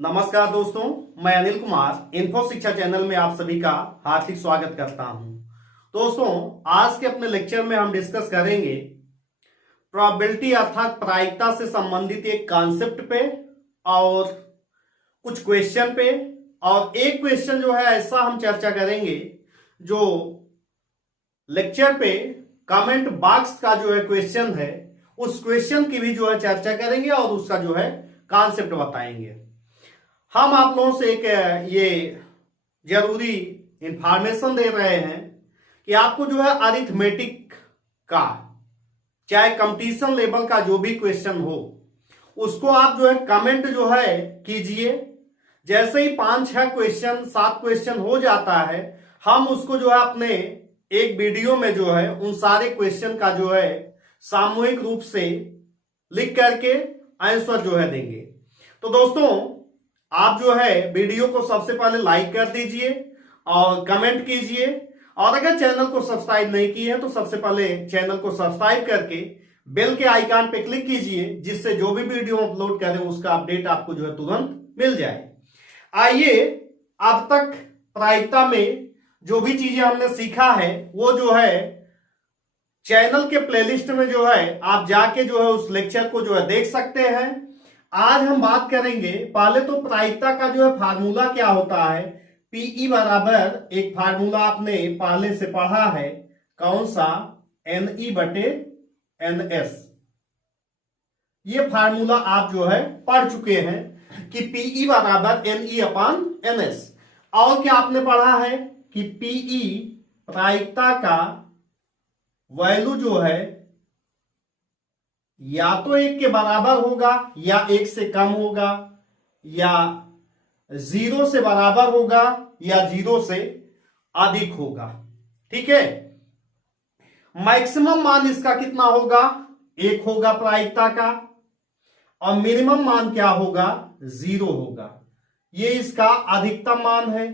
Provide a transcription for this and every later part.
नमस्कार दोस्तों, मैं अनिल कुमार इन्फो शिक्षा चैनल में आप सभी का हार्दिक स्वागत करता हूं। दोस्तों, आज के अपने लेक्चर में हम डिस्कस करेंगे प्रोबेबिलिटी अर्थात प्रायिकता से संबंधित एक कॉन्सेप्ट पे और कुछ क्वेश्चन पे। और एक क्वेश्चन जो है ऐसा हम चर्चा करेंगे जो लेक्चर पे कमेंट बॉक्स का जो है क्वेश्चन है, उस क्वेश्चन की भी जो है चर्चा करेंगे और उसका जो है कॉन्सेप्ट बताएंगे। हम आप लोगों से एक ये जरूरी इंफॉर्मेशन दे रहे हैं कि आपको जो है अरिथमेटिक का चाहे कंपटीशन लेवल का जो भी क्वेश्चन हो उसको आप जो है कमेंट जो है कीजिए। जैसे ही 5-6 क्वेश्चन 7 क्वेश्चन हो जाता है, हम उसको जो है अपने एक वीडियो में जो है उन सारे क्वेश्चन का जो है सामूहिक रूप से लिख करके आंसर जो है देंगे। तो दोस्तों, आप जो है वीडियो को सबसे पहले लाइक कर दीजिए और कमेंट कीजिए, और अगर चैनल को सब्सक्राइब नहीं किए हैं तो सबसे पहले चैनल को सब्सक्राइब करके बेल के आइकन पे क्लिक कीजिए, जिससे जो भी वीडियो अपलोड करें उसका अपडेट आपको जो है तुरंत मिल जाए। आइए, अब तक प्रायिकता में जो भी चीजें हमने सीखा है वो जो है चैनल के प्लेलिस्ट में जो है आप जाके जो है उस लेक्चर को जो है देख सकते हैं। आज हम बात करेंगे, पहले तो प्रायिकता का जो है फार्मूला क्या होता है। पीई बराबर एक फार्मूला आपने पहले से पढ़ा है, कौन सा, NE बटे NS। ये फार्मूला आप जो है पढ़ चुके हैं कि पीई बराबर NE अपान NS। और क्या आपने पढ़ा है कि पीई प्रायिकता का वैल्यू जो है या तो 1 के बराबर होगा या 1 से कम होगा, या 0 से बराबर होगा या 0 से अधिक होगा। ठीक है, मैक्सिमम मान इसका कितना होगा, 1 होगा प्रायिकता का, और मिनिमम मान क्या होगा, 0 होगा। ये इसका अधिकतम मान है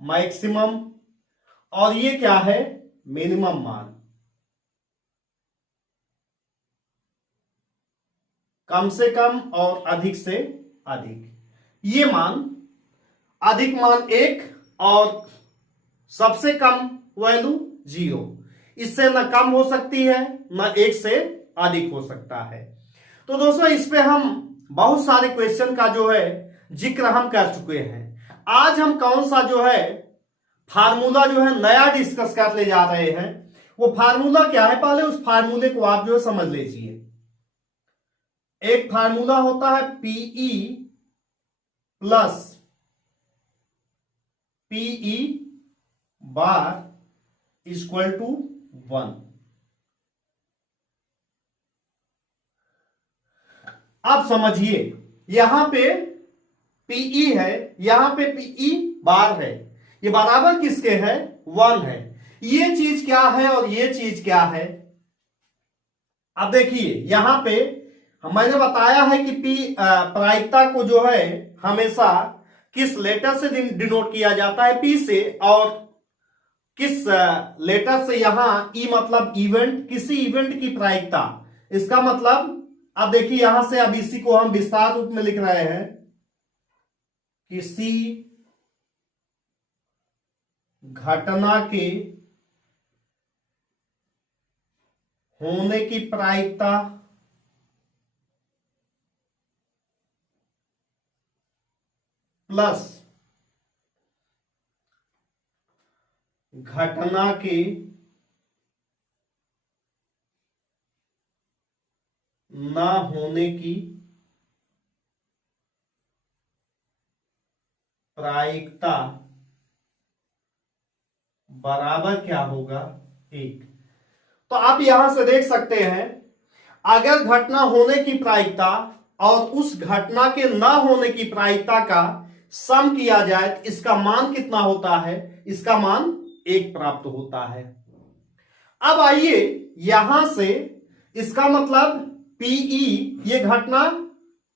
मैक्सिमम, और ये क्या है, मिनिमम मान। कम से कम और अधिक से अधिक। ये मान, अधिक मान 1 और सबसे कम वैल्यू 0। इससे न कम हो सकती है न 1 से अधिक हो सकता है। तो दोस्तों, इस पे हम बहुत सारे क्वेश्चन का जो है जिक्र हम कर चुके हैं। आज हम कौन सा जो है फार्मूला जो है नया डिस्कस करने जा रहे हैं। वो फार्मूला क्या है, पहले उस फार्मूले को आप जो है समझ लीजिए। एक फार्मूला होता है PE plus PE bar equal to 1। आप समझिए, यहां पे पीई है, यहां पे पीई बार है, ये बराबर किसके है, 1 है। ये चीज क्या है और ये चीज क्या है। अब देखिए, यहां पे मैंने बताया है कि प्रायिकता को जो है हमेशा किस लेटर से डिनोट किया जाता है, पी से, और किस लेटर से, यहां ई मतलब इवेंट, किसी इवेंट की प्रायिकता। इसका मतलब, अब देखिए यहां से, अब इसी को हम विस्तार रूप में लिख रहे हैं, किसी घटना के होने की प्रायिकता प्लस घटना के ना होने की प्रायिकता बराबर क्या होगा, 1। तो आप यहां से देख सकते हैं, अगर घटना होने की प्रायिकता और उस घटना के ना होने की प्रायिकता का सम किया जाए तो इसका मान कितना होता है, इसका मान 1 प्राप्त होता है। अब आइए यहां से, इसका मतलब पीई ये घटना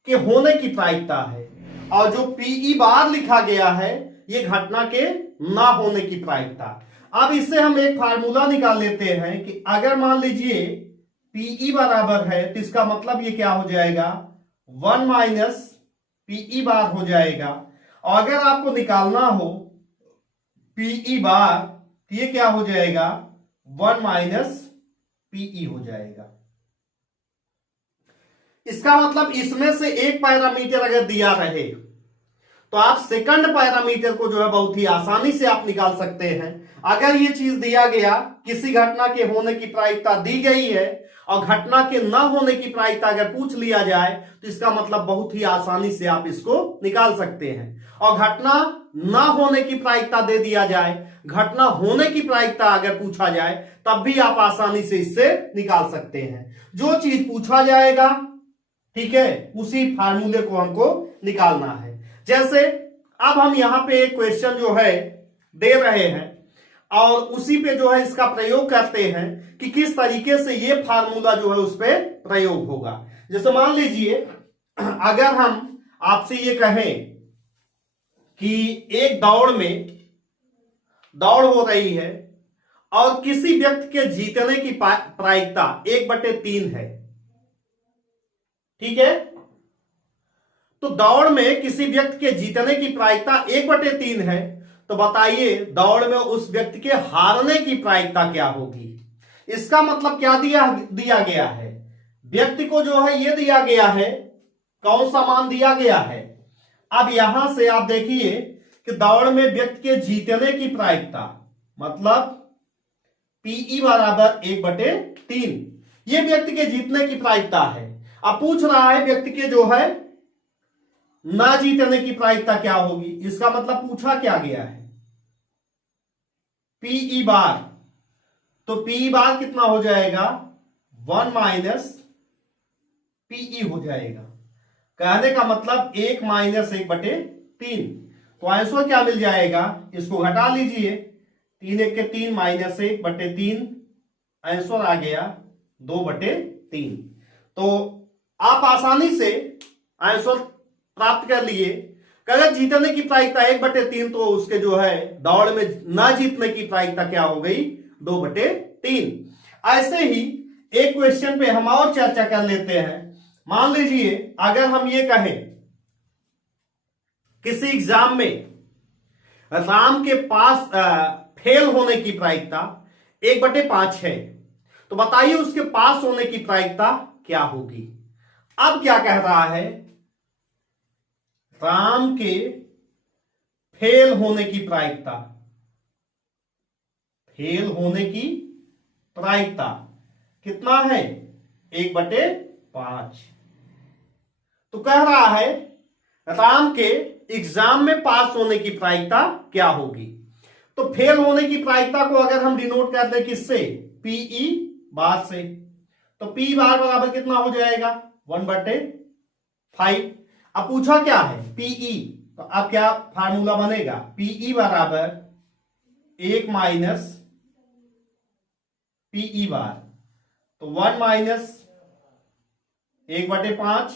के होने की प्रायिकता है, और जो पीई बार लिखा गया है ये घटना के ना होने की प्रायिकता। अब इससे हम एक फार्मूला निकाल लेते हैं कि अगर मान लीजिए पीई बराबर है तो इसका मतलब ये क्या हो जाएगा, 1 माइनस पीई बार हो जाएगा। और अगर आपको निकालना हो पीई बार तो ये क्या हो जाएगा, 1 माइनस पीई हो जाएगा। इसका मतलब इसमें से एक पैरामीटर अगर दिया रहे तो आप सेकंड पैरामीटर को जो है बहुत ही आसानी से आप निकाल सकते हैं। अगर ये चीज दिया गया, किसी घटना के होने की प्रायिकता दी गई है और घटना के न होने की प्रायिकता अगर पूछ लिया जाए तो इसका मतलब बहुत ही आसानी से आप इसको निकाल सकते हैं। और घटना न होने की प्रायिकता दे दिया जाए, घटना होने की प्रायिकता अगर पूछा जाए तब भी आप आसानी से इससे निकाल सकते हैं। जो चीज पूछा जाएगा, ठीक है, उसी फार्मूले को हमको निकालना है। जैसे अब हम यहां पे एक क्वेश्चन जो है दे रहे हैं और उसी पे जो है इसका प्रयोग करते हैं कि किस तरीके से ये फार्मूला जो है उस पे प्रयोग होगा। जैसे मान लीजिए अगर हम आपसे ये कहें कि एक दौड़ हो रही है और किसी व्यक्ति के जीतने की प्रायिकता 1/3 है, ठीक है। तो दौड़ में किसी व्यक्ति के जीतने की प्रायिकता 1/3 है, तो बताइए दौड़ में उस व्यक्ति के हारने की प्रायिकता क्या होगी। इसका मतलब क्या दिया गया है, व्यक्ति को जो है ये दिया गया है, कौन सा मान दिया गया है। अब यहां से आप देखिए कि दौड़ में व्यक्ति के जीतने की प्रायिकता मतलब पीई बराबर 1/3, ये व्यक्ति के जीतने की प्रायिकता है। अब पूछ रहा है व्यक्ति के जो है ना जीतने की प्रायिकता क्या होगी। इसका मतलब पूछा क्या गया है, पीई बार, तो पीई बार कितना हो जाएगा, 1 माइनस पीई हो जाएगा। कहने का मतलब 1 माइनस 1/3। तो आंसर क्या मिल जाएगा, इसको घटा लीजिए, 3 1 के 3 माइनस 1/3, आंसर आ गया 2/3। तो आप आसानी से आंसर प्राप्त कर लिए। अगर जीतने की प्रायिकता 1/3 तो उसके जो है दौड़ में ना जीतने की प्रायिकता क्या हो गई, 2/3। ऐसे ही एक क्वेश्चन पे हम और चर्चा कर लेते हैं। मान लीजिए अगर हम ये कहें किसी एग्जाम में राम के पास फेल होने की प्रायिकता 1/5 है, तो बताइए उसके पास होने की प्रायिकता क्या होगी। अब क्या कह रहा है, राम के फेल होने की प्रायिकता, फेल होने की प्रायिकता कितना है, 1/5। तो कह रहा है राम के एग्जाम में पास होने की प्रायिकता क्या होगी। तो फेल होने की प्रायिकता को अगर हम डिनोट कर दें किससे, पीई बार से, तो पी बार बराबर कितना हो जाएगा, 1/5। अब पूछा क्या है, पीई, तो अब क्या फार्मूला बनेगा, पीई बराबर 1 माइनस पीई बार, तो 1 माइनस 1/5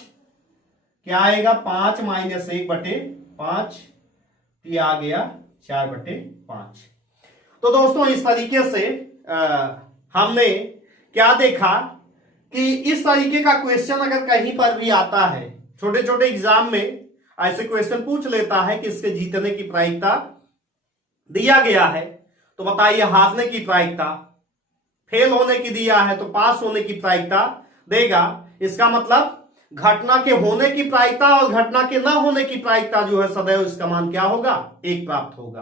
क्या आएगा, 5 माइनस 1/5, ये आ गया 4/5। तो दोस्तों इस तरीके से हमने क्या देखा कि इस तरीके का क्वेश्चन अगर कहीं पर भी आता है, छोटे छोटे एग्जाम में ऐसे क्वेश्चन पूछ लेता है कि इसके जीतने की प्रायिकता दिया गया है, तो बताइए हारने की प्रायिकता, फेल होने की दिया है तो पास होने की प्रायिकता देगा। इसका मतलब घटना के होने की प्रायिकता और घटना के ना होने की प्रायिकता जो है सदैव इसका मान क्या होगा, 1 प्राप्त होगा।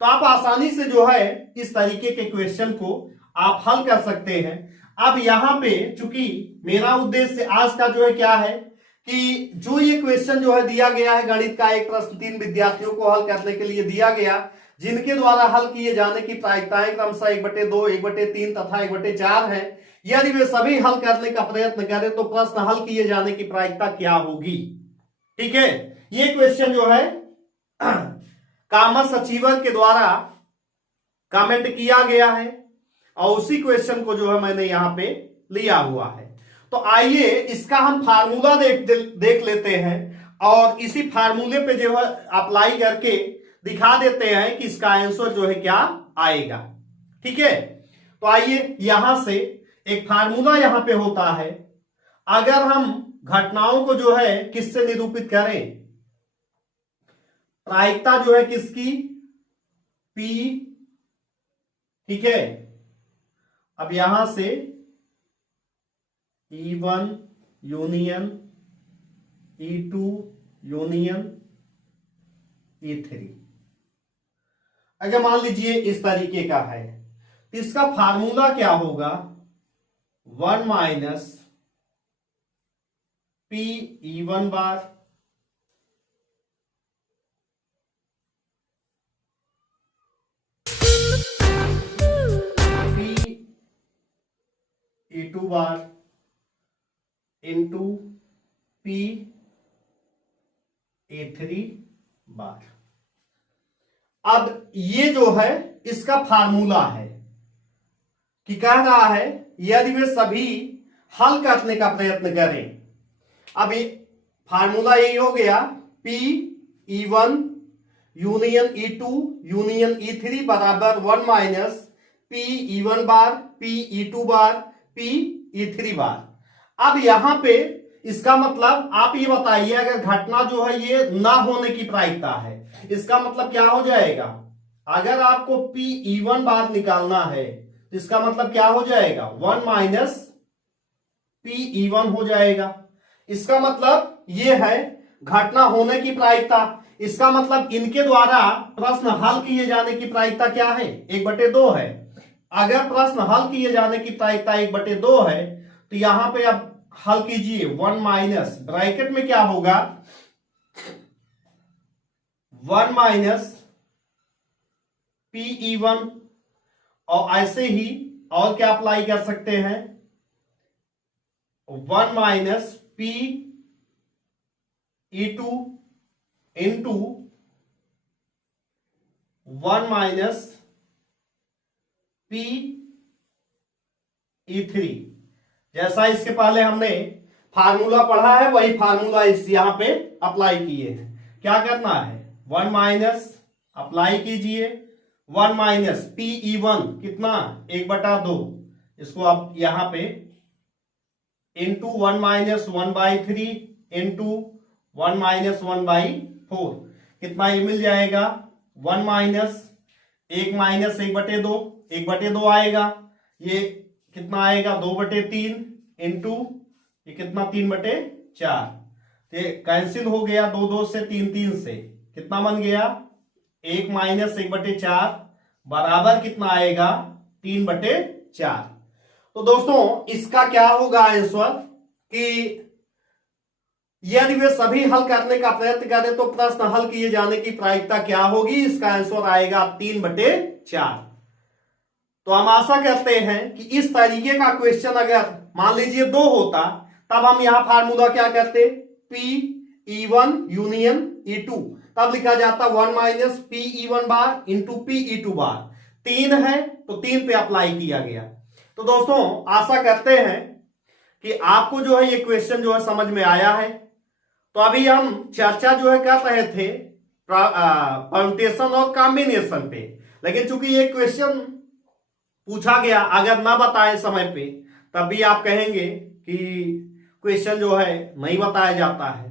तो आप आसानी से जो है इस तरीके के क्वेश्चन को आप हल कर सकते हैं। अब यहां पे चूंकि मेरा उद्देश्य आज का जो है क्या है कि जो ये क्वेश्चन जो है दिया गया है, गणित का एक प्रश्न 3 विद्यार्थियों को हल करने के लिए दिया गया, जिनके द्वारा हल किए जाने की प्रायिकताएं क्रमशः 1/2, 1/3 तथा 1/4 है। यदि वे सभी हल करने का प्रयत्न करें तो प्रश्न हल किए जाने की प्रायिकता क्या होगी। ठीक है, ये क्वेश्चन जो है कॉमर्स अचीवर के द्वारा कमेंट किया गया है और उसी क्वेश्चन को जो है मैंने यहां पे लिया हुआ है। तो आइए इसका हम फार्मूला देख लेते हैं और इसी फार्मूले पे जो है अप्लाई करके दिखा देते हैं कि इसका आंसर जो है क्या आएगा। ठीक है, तो आइए यहां से एक फार्मूला यहां पे होता है। अगर हम घटनाओं को जो है किससे निरूपित करें, प्रायिकता जो है किसकी, P, ठीक है। अब यहां से E1 union E2 union E3, अगर मान लीजिए इस तरीके का है तो इसका फार्मूला क्या होगा, 1 माइनस P E1 बार P E2 bar into P E3 बार। अब ये जो है इसका फार्मूला है कि कह रहा है यदि वे सभी हल करने का प्रयत्न करें। अब ये फार्मूला यही हो गया, P E1 union E2 union E3 बराबर 1 माइनस P E1 बार P E2 बार P E3 बार। अब यहां पे इसका मतलब आप ये बताइए, अगर घटना जो है ये ना होने की प्रायिकता है, इसका मतलब क्या हो जाएगा, अगर आपको P E1 बार निकालना है तो इसका मतलब क्या हो जाएगा, 1 माइनस P E1 हो जाएगा। इसका मतलब ये है घटना होने की प्रायिकता, इसका मतलब इनके द्वारा प्रश्न हल किए जाने की प्रायिकता क्या है, 1/2 है। अगर प्रश्न हल किए जाने की प्रायिकता 1/2 है तो यहां पे अब हल कीजिए, 1 माइनस ब्रैकेट में क्या होगा, 1 माइनस P E1, और ऐसे ही और क्या अप्लाई कर सकते हैं, 1 minus P E2 into 1 minus P E3। जैसा इसके पहले हमने फार्मूला पढ़ा है वही फार्मूला इस यहां पे अप्लाई किए हैं। क्या करना है, 1 माइनस अप्लाई कीजिए, 1 माइनस P E1 कितना, 1/2, इसको आप यहां पे इंटू 1 माइनस 1/3 इंटू 1 माइनस 1/4, कितना ये मिल जाएगा, 1 माइनस 1 माइनस 1/2, 1/2 आएगा, ये कितना आएगा, 2/3 इंटू ये कितना, 3/4, ये कैंसिल हो गया, 2 2 से 3 3 से, कितना बन गया, 1 माइनस 1/4 बराबर कितना आएगा, 3/4। तो दोस्तों इसका क्या होगा आंसर कि यदि वे सभी हल करने का प्रयत्न करें तो प्रश्न हल किए जाने की प्रायिकता क्या होगी, इसका आंसर आएगा 3/4। तो हम आशा करते हैं कि इस तरीके का क्वेश्चन अगर मान लीजिए 2 होता तब हम यहां फार्मूला क्या करते, P E1 यूनियन E2, तब लिखा जाता 1 minus P E1 bar into P E2 बार। 3 है तो 3 पे अप्लाई किया गया। तो दोस्तों आशा करते हैं कि आपको जो है ये क्वेश्चन जो है समझ में आया है। तो अभी हम चर्चा जो है कर रहे थे परम्यूटेशन और कॉम्बिनेशन पे, लेकिन चूंकि ये क्वेश्चन पूछा गया, अगर ना बताए समय पे तब भी आप कहेंगे कि क्वेश्चन जो है नहीं बताया जाता है।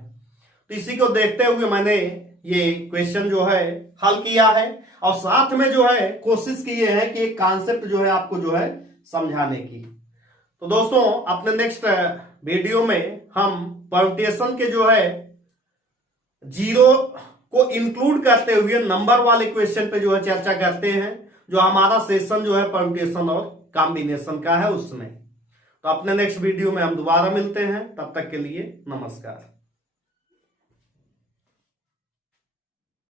तो इसी को देखते हुए मैंने ये क्वेश्चन जो है हल किया है और साथ में जो है कोशिश की है कि एक कॉन्सेप्ट जो है आपको जो है समझाने की। तो दोस्तों अपने नेक्स्ट वीडियो में हम परम्यूटेशन के जो है जीरो को इंक्लूड करते हुए नंबर वाले क्वेश्चन पे जो है चर्चा करते हैं, जो हमारा सेशन जो है परम्यूटेशन और कॉम्बिनेशन का है उसमें। तो अपने नेक्स्ट वीडियो में हम दोबारा मिलते हैं, तब तक के लिए नमस्कार।